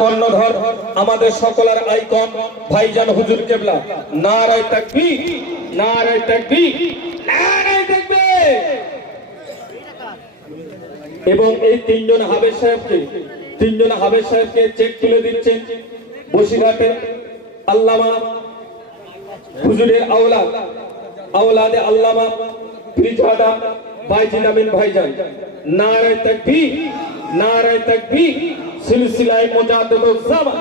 কর্ণধর আমাদের সকলের আইকন, ভাইজান হুজুর কেবলা। নারায় তাকবি নারায় তাকবি তাকবি এবং এই তিনজন হাবেজ সাহেবকে, তিনজন হাবেজ সাহেবকে চেক তুলে দিচ্ছেন বসিরহাটের আল্লামা হুজুরের আওলাদ, আওলাদে আল্লামা ফিরিজাদা বাইজিদ আমিন ভাইজান। নারায় তাকবীর নারায় তাকবীর। সিলসিলায়ে মুজাদ্দিদুজ জামান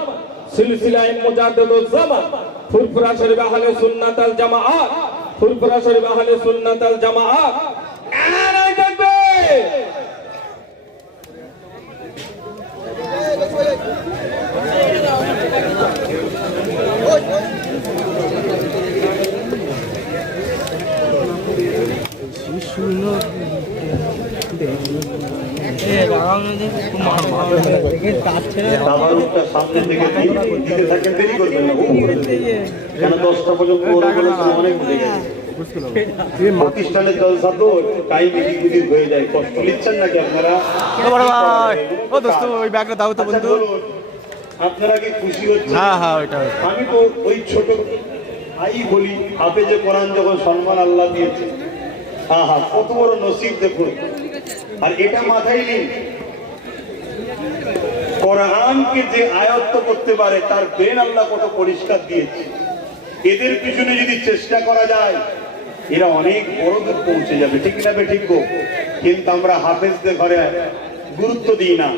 সিলসিলায়ে মুজাদ্দিদুজ জামান ফুরফুরা শরীফ আহলে সুন্নাত আল জামাআত, ফুরফুরা শরীফ আহলে সুন্নাত আল জামাআত। নারায় তাকবীর তাবারুকটা দশটা পর্যন্ত অনেক প্রতিষ্ঠানের জলসা তো টাইম হয়ে যায় কষ্ট দাও তো বন্ধু আপনারা কি খুশি হচ্ছেন হ্যাঁ হ্যাঁ ওইটা আমি তো ওই ছোট ভাই বলি হাফেজে কোরআন যখন সম্মান আল্লাহ দিয়েছে। হ্যাঁ হ্যাঁ কত বড় নসিব দেখুন। আর এটা মাথায় নিন কোরআনকে যে আয়ত্ত করতে পারে, তার ব্রেন আল্লাহ কত পরিষ্কার দিয়েছে। এদের পিছনে যদি চেষ্টা করা যায়, এরা অনেক বড় দূর পৌঁছে যাবে। ঠিক না ঠিক কিন্তু আমরা হাফেজদের ঘরে গুরুত্ব দিই না।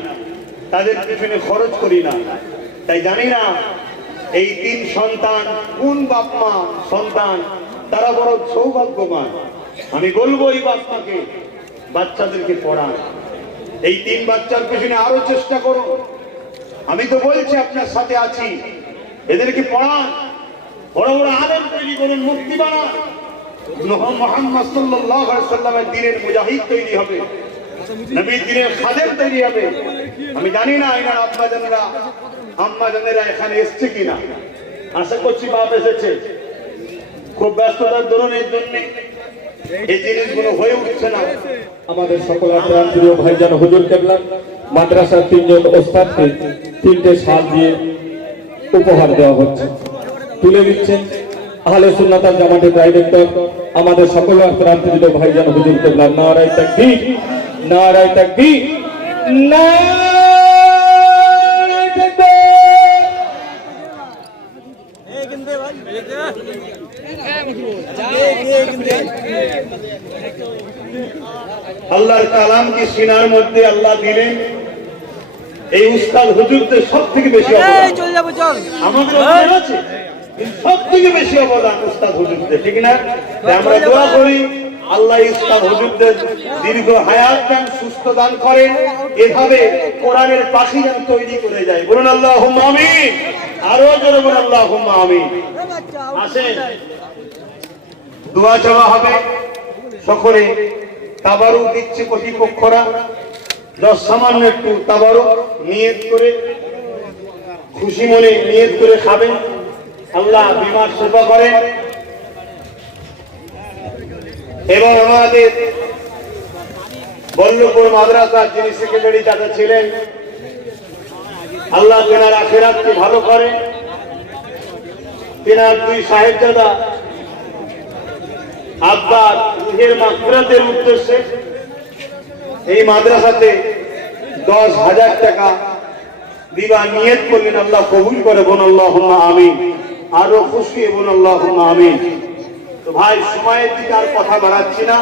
তাদের পিছনে খরচ করি না। তাই জানি না, এই তিন সন্তান, কোন বাপ মা সন্তান, তারা বড় সৌভাগ্যবান। আমি বলব এই বাপ মাকে বাচ্চাদেরকে পড়ান। এই তিন বাচ্চার পেছনে আরও চেষ্টা করুন। আমি তো বলছি আপনার সাথে আছি। এদেরকে পড়ান। বড় বড় আলেম তৈরি করুন, মুক্তি বানান। মুজাহিদ তৈরি হবে। তৈরি হবে। আমি জানি না এনার আব্বা জানেরা আম্মা জানেরা এখানে এসছে কিনা। আশা করছি বাপ এসেছে। খুব ব্যস্ততার দরুনের জন্য এই জিনিসগুলো হয়ে উঠছে না। আমাদের সকল আপনার প্রিয় ভাইজান, হুজুর কেবলা মাদ্রাসার তিনজন ওস্তাদকে তিনটে শাল দিয়ে উপহার দেওয়া হচ্ছে। তুলে দিচ্ছেন আহলে সুন্নাতাল জামাতের ডাইরেক্টর আমাদের সকল প্রিয় ভাইজান, হুজুর কেবলা নারায় তাকবীর নারায় তাকবীর, নারায় আল্লাহর কালামকে সিনার মধ্যে আল্লাহ দিলেন? এই উস্তাদ হুজুরদের সব থেকে বেশি আমাদের আছে। সব থেকে বেশি অবদান উস্তাদ হুজুরদের ঠিক না? আমরা দোয়া করি আল্লাহ উস্তাদ হুজুরদের দীর্ঘ হায়াত দান সুস্থ দান করেন। এভাবে কোরআনের পাখি যেন তৈরি করে যায়। বলুন আল্লাহ আমিন। আরও জোরে বলুন আল্লাহ আমিন। আসেন। দোয়া চাওয়া হবে। সকলে তাবারু দিচ্ছে কর্তৃপক্ষরা। দশ সামান্য একটু তাবারু নিয়ত করে, খুশি মনে নিয়ত করে খাবেন। আল্লাহ বিমার সেবা করেন এবং আমাদের বল্লভপুর মাদ্রাসার যিনি সেক্রেটারি চাচা ছিলেন, আল্লাহ তেনার আখেরাতকে ভালো করে। তেনার দুই সাহেবজাদা আব্বার রুহের মাত্রাতের উদ্দেশ্যে এই মাদ্রাসাতে দশ হাজার টাকা দিবা নিয়ত করলেন আল্লাহ কবুল করে বোন আল্লাহ আমি আরও খুশি বোন আল্লাহ আমি তো ভাই, সময়ের দিকে আর কথা বাড়াচ্ছি না।